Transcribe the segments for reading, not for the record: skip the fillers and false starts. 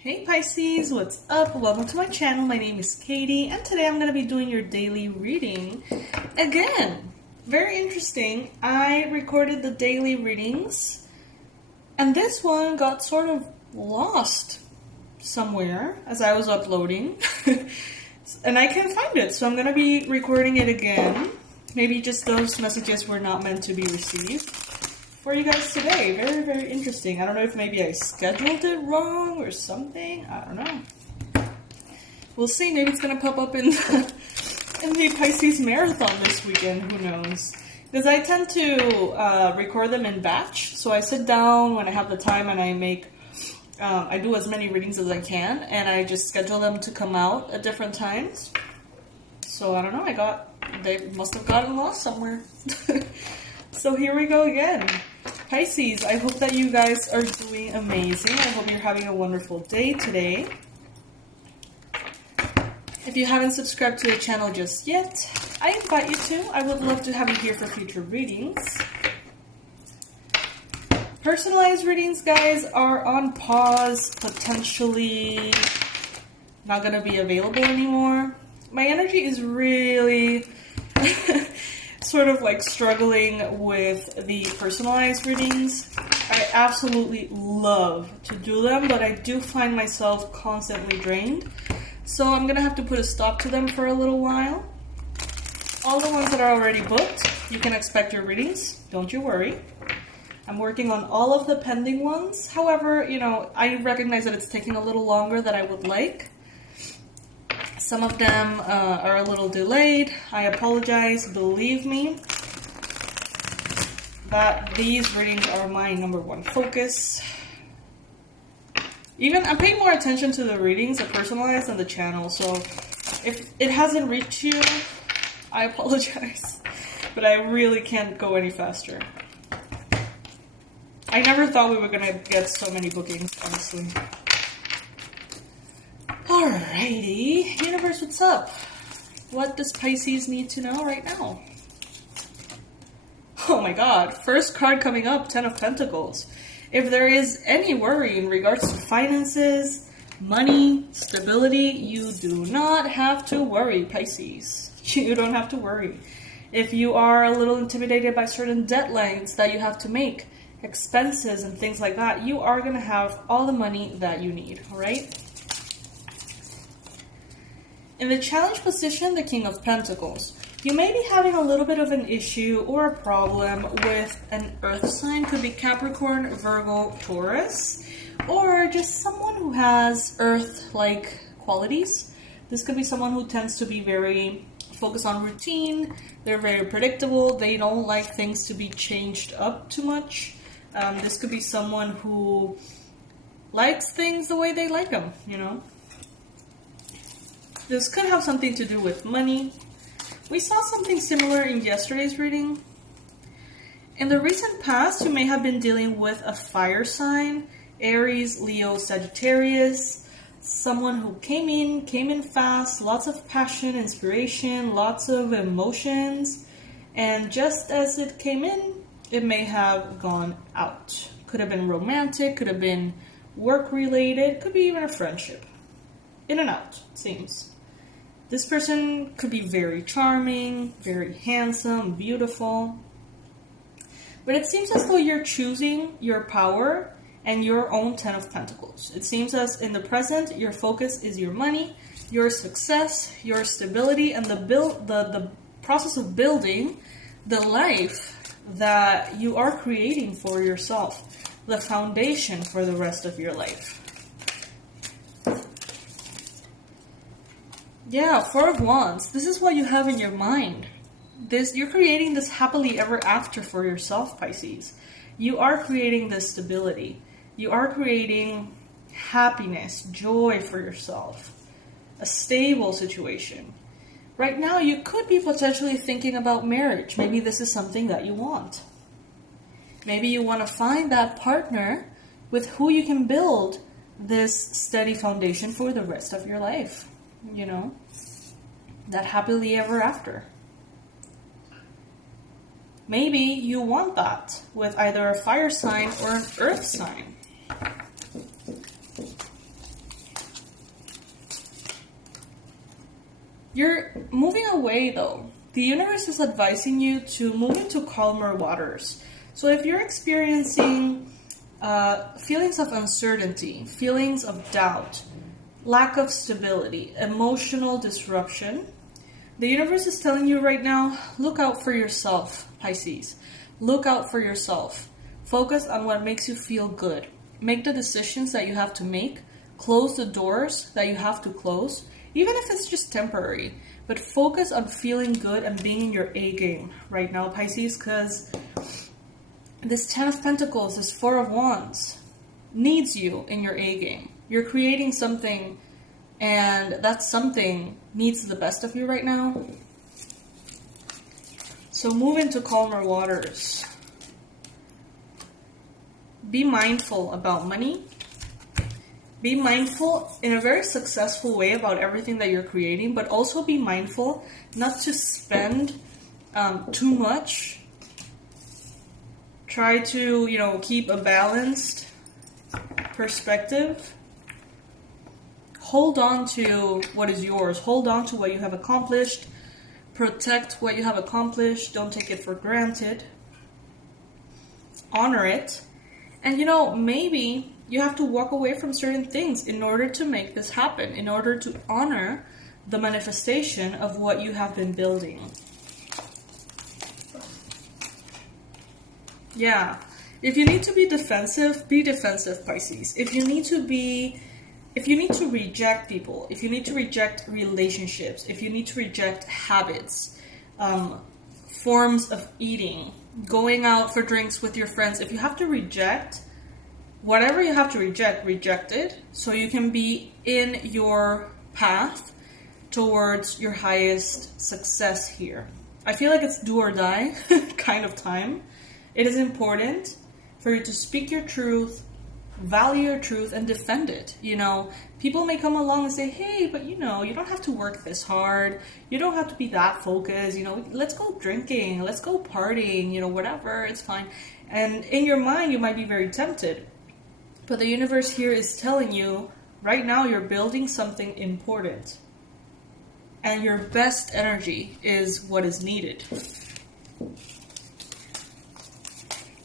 Hey Pisces, what's up? Welcome to my channel. My name is Katie, and today I'm going to be doing your daily reading again. Very interesting. I recorded the daily readings, and this one got sort of lost somewhere as I was uploading, and I can't find it, so I'm going to be recording it again. Maybe just those messages were not meant to be received for you guys today. Very, very interesting. I don't know if maybe I scheduled it wrong or something. I don't know. We'll see. Maybe it's gonna pop up in the Pisces marathon this weekend. Who knows? Because I tend to record them in batch. So I sit down when I have the time and I make, I do as many readings as I can, and I just schedule them to come out at different times. So I don't know. They must have gotten lost somewhere. So here we go again. Pisces, I hope that you guys are doing amazing. I hope you're having a wonderful day today. If you haven't subscribed to the channel just yet, I invite you to. I would love to have you here for future readings. Personalized readings, guys, are on pause, potentially not going to be available anymore. My energy is really sort of like struggling with the personalized readings. I absolutely love to do them, but I do find myself constantly drained. So I'm gonna have to put a stop to them for a little while. All the ones that are already booked, you can expect your readings. Don't you worry. I'm working on all of the pending ones. However, you know, I recognize that it's taking a little longer than I would like. Some of them are a little delayed. I apologize. Believe me that these readings are my number one focus. Even I'm paying more attention to the readings, the personalized, and the channel. So if it hasn't reached you, I apologize. But I really can't go any faster. I never thought we were going to get so many bookings, honestly. Alrighty, universe, what's up? What does Pisces need to know right now? Oh my god, first card coming up, Ten of Pentacles. If there is any worry in regards to finances, money, stability, you do not have to worry, Pisces. You don't have to worry. If you are a little intimidated by certain deadlines that you have to make, expenses and things like that, you are going to have all the money that you need, alright? In the challenge position, the King of Pentacles. You may be having a little bit of an issue or a problem with an earth sign. Could be Capricorn, Virgo, Taurus, or just someone who has earth-like qualities. This could be someone who tends to be very focused on routine. They're very predictable. They don't like things to be changed up too much. This could be someone who likes things the way they like them, you know. This could have something to do with money. We saw something similar in yesterday's reading. In the recent past, you may have been dealing with a fire sign, Aries, Leo, Sagittarius, someone who came in fast, lots of passion, inspiration, lots of emotions, and just as it came in, it may have gone out. Could have been romantic, could have been work-related, could be even a friendship. In and out, it seems. This person could be very charming, very handsome, beautiful. But it seems as though you're choosing your power and your own Ten of Pentacles. It seems as in the present, your focus is your money, your success, your stability, and the process of building the life that you are creating for yourself. The foundation for the rest of your life. Yeah, Four of Wands. This is what you have in your mind. You're creating this happily ever after for yourself, Pisces. You are creating this stability. You are creating happiness, joy for yourself. A stable situation. Right now, you could be potentially thinking about marriage. Maybe this is something that you want. Maybe you want to find that partner with who you can build this steady foundation for the rest of your life. You know, that happily ever after. Maybe you want that with either a fire sign or an earth sign. You're moving away though. The universe is advising you to move into calmer waters. So if you're experiencing feelings of uncertainty, feelings of doubt, lack of stability, emotional disruption, the universe is telling you right now, look out for yourself, Pisces. Look out for yourself. Focus on what makes you feel good. Make the decisions that you have to make. Close the doors that you have to close, even if it's just temporary. But focus on feeling good and being in your A game right now, Pisces, because this 10 of Pentacles, this 4 of Wands, needs you in your A game. You're creating something, and that something needs the best of you right now. So move into calmer waters. Be mindful about money. Be mindful in a very successful way about everything that you're creating, but also be mindful not to spend too much. Try to, keep a balanced perspective. Hold on to what is yours. Hold on to what you have accomplished. Protect what you have accomplished. Don't take it for granted. Honor it. And maybe you have to walk away from certain things in order to make this happen, in order to honor the manifestation of what you have been building. Yeah. If you need to be defensive, Pisces. If you need to reject people, if you need to reject relationships, if you need to reject habits, forms of eating, going out for drinks with your friends, if you have to reject whatever you have to reject it so you can be in your path towards your highest success here. I feel like it's do or die kind of time. It is important for you to speak your truth, value your truth, and defend it. People may come along and say, hey, but you don't have to work this hard. You don't have to be that focused. Let's go drinking. Let's go partying, whatever. It's fine. And in your mind, you might be very tempted. But the universe here is telling you, right now you're building something important. And your best energy is what is needed.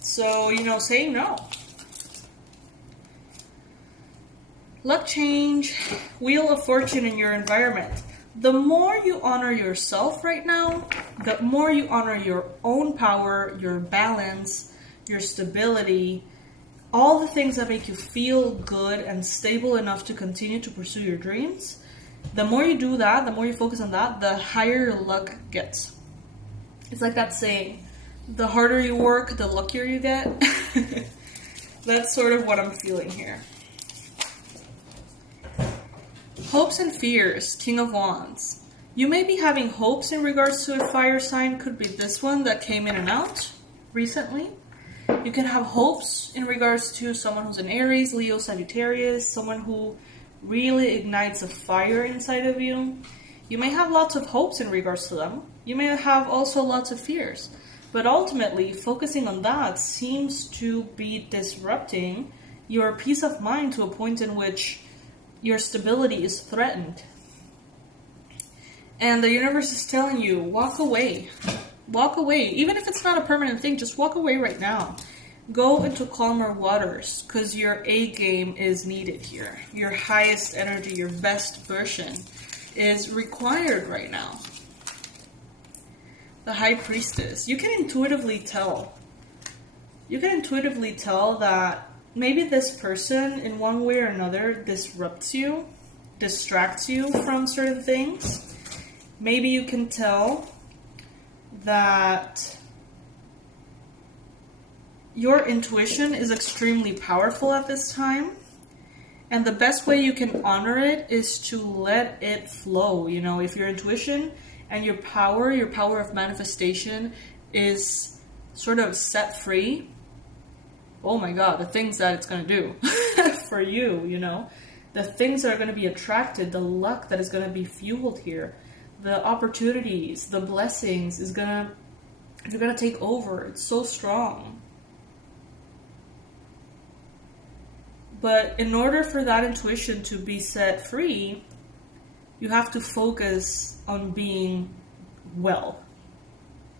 So, say no. Luck change, Wheel of Fortune in your environment. The more you honor yourself right now, the more you honor your own power, your balance, your stability, all the things that make you feel good and stable enough to continue to pursue your dreams. The more you do that, the more you focus on that, the higher your luck gets. It's like that saying, the harder you work, the luckier you get. That's sort of what I'm feeling here. Hopes and fears, King of Wands. You may be having hopes in regards to a fire sign. Could be this one that came in and out recently. You can have hopes in regards to someone who's an Aries, Leo, Sagittarius, someone who really ignites a fire inside of you. You may have lots of hopes in regards to them. You may have also lots of fears. But ultimately, focusing on that seems to be disrupting your peace of mind to a point in which your stability is threatened. And the universe is telling you, walk away. Walk away. Even if it's not a permanent thing, just walk away right now. Go into calmer waters, because your A game is needed here. Your highest energy, your best version is required right now. The High Priestess. You can intuitively tell. You can intuitively tell that maybe this person, in one way or another, disrupts you, distracts you from certain things. Maybe you can tell that your intuition is extremely powerful at this time. And the best way you can honor it is to let it flow. If your intuition and your power of manifestation is sort of set free, oh my God, the things that it's going to do for you, the things that are going to be attracted, the luck that is going to be fueled here, the opportunities, the blessings they're going to take over. It's so strong. But in order for that intuition to be set free, You have to focus on being well,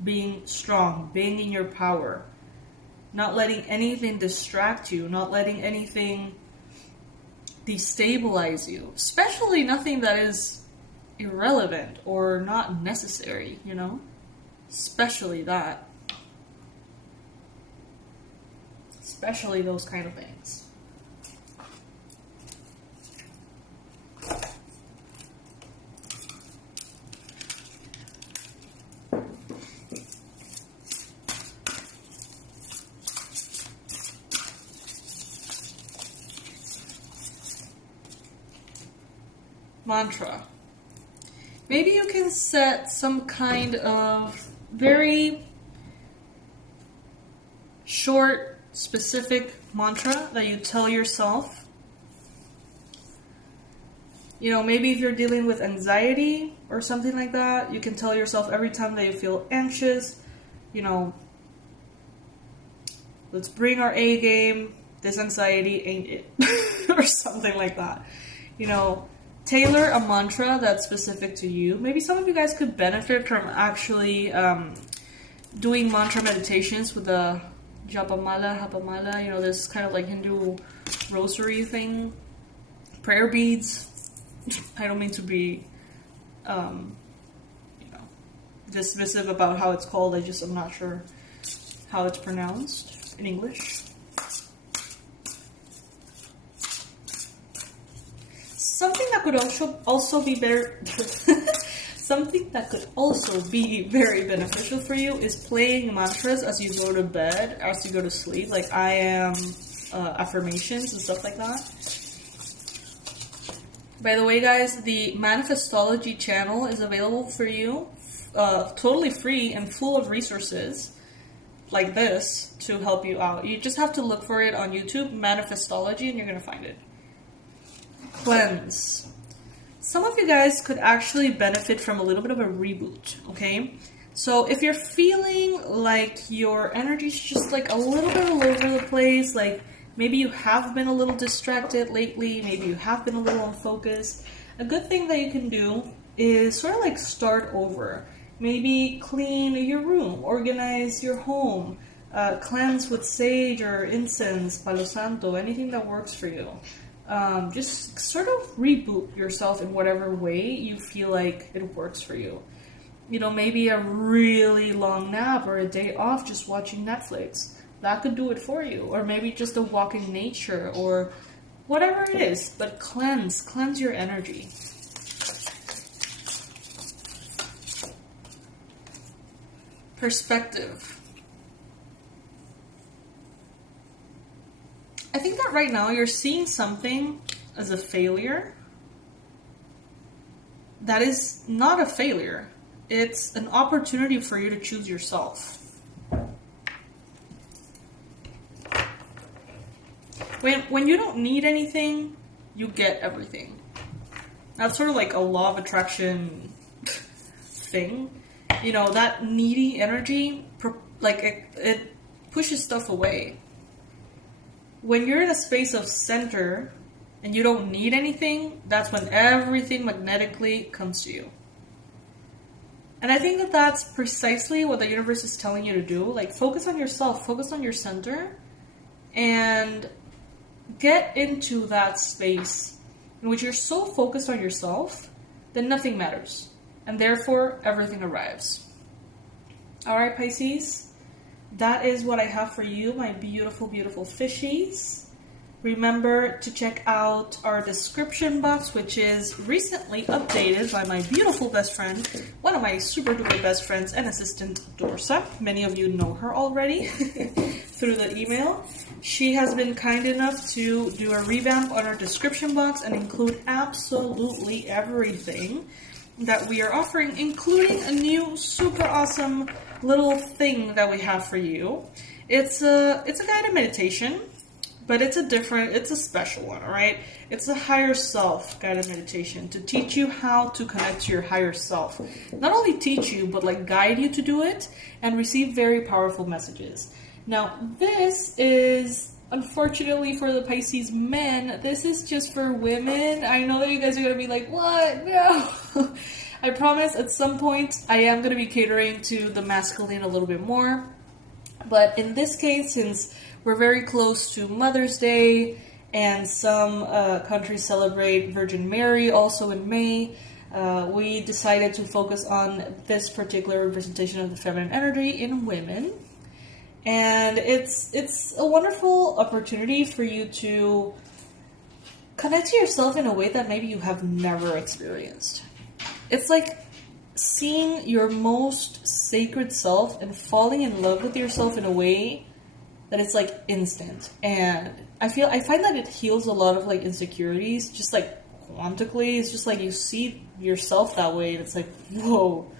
being strong, being in your power, not letting anything distract you, not letting anything destabilize you, especially nothing that is irrelevant or not necessary, you know? Especially that. Especially those kind of things. Mantra. Maybe you can set some kind of very short, specific mantra that you tell yourself. You know, maybe if you're dealing with anxiety or something like that, you can tell yourself every time that you feel anxious, you know, let's bring our A game, this anxiety ain't it, or something like that. You know, tailor a mantra that's specific to you. Maybe some of you guys could benefit from actually doing mantra meditations with the japamala, hapamala, you know, this kind of like Hindu rosary thing. Prayer beads. I don't mean to be, you know, dismissive about how it's called. I'm not sure how it's pronounced in English. Something that could also be better. Something that could also be very beneficial for you is playing mantras as you go to bed, as you go to sleep, like I am affirmations and stuff like that. By the way, guys, the Manifestology channel is available for you, totally free and full of resources like this to help you out. You just have to look for it on YouTube, Manifestology, and you're going to find it. Cleanse. Some of you guys could actually benefit from a little bit of a reboot, okay? So if you're feeling like your energy's just like a little bit all over the place, like maybe you have been a little distracted lately, maybe you have been a little unfocused, a good thing that you can do is sort of like start over. Maybe clean your room, organize your home, cleanse with sage or incense, palo santo, anything that works for you. Just sort of reboot yourself in whatever way you feel like it works for you. You know, maybe a really long nap or a day off just watching Netflix. That could do it for you. Or maybe just a walk in nature or whatever it is. But cleanse your energy. Perspective. I think that right now you're seeing something as a failure that is not a failure. It's an opportunity for you to choose yourself. When you don't need anything, you get everything. That's sort of like a law of attraction thing. You know, that needy energy, like it pushes stuff away. When you're in a space of center and you don't need anything, that's when everything magnetically comes to you. And I think that that's precisely what the universe is telling you to do. Like, focus on yourself, focus on your center, and get into that space in which you're so focused on yourself that nothing matters. And therefore, everything arrives. Alright, Pisces? That is what I have for you, my beautiful, beautiful fishies. Remember to check out our description box, which is recently updated by my beautiful best friend, one of my super duper best friends and assistant, Dorsa. Many of you know her already through the email. She has been kind enough to do a revamp on our description box and include absolutely everything that we are offering, including a new super awesome little thing that we have for you. It's a guided meditation, but it's a special one, all right? It's a higher self guided meditation to teach you how to connect to your higher self. Not only teach you, but like guide you to do it and receive very powerful messages. Now, this is unfortunately for the Pisces men, this is just for women. I know that you guys are going to be like, what? No. I promise at some point I am going to be catering to the masculine a little bit more. But in this case, since we're very close to Mother's Day, and some countries celebrate Virgin Mary also in May, we decided to focus on this particular representation of the feminine energy in women. And it's a wonderful opportunity for you to connect to yourself in a way that maybe you have never experienced. It's like seeing your most sacred self and falling in love with yourself in a way that it's like instant. And I find that it heals a lot of like insecurities, just like quantically. It's just like you see yourself that way and it's like, whoa,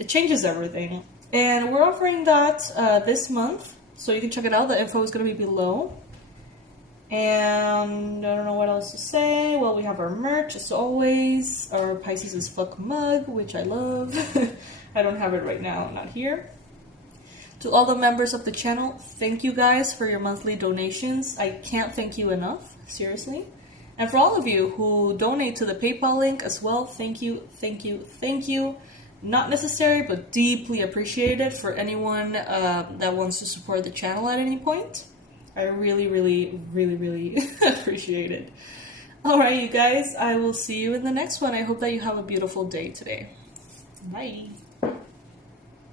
it changes everything. And we're offering that this month, so you can check it out. The info is going to be below. And I don't know what else to say. Well, we have our merch as always, our Pisces is fuck mug, which I love. I don't have it right now, not here. To all the members of the channel, thank you guys for your monthly donations. I can't thank you enough, seriously. And for all of you who donate to the PayPal link as well, thank you, thank you, thank you. Not necessary, but deeply appreciated for anyone that wants to support the channel at any point. I really, really, really, really appreciate it. Alright, you guys, I will see you in the next one. I hope that you have a beautiful day today. Bye.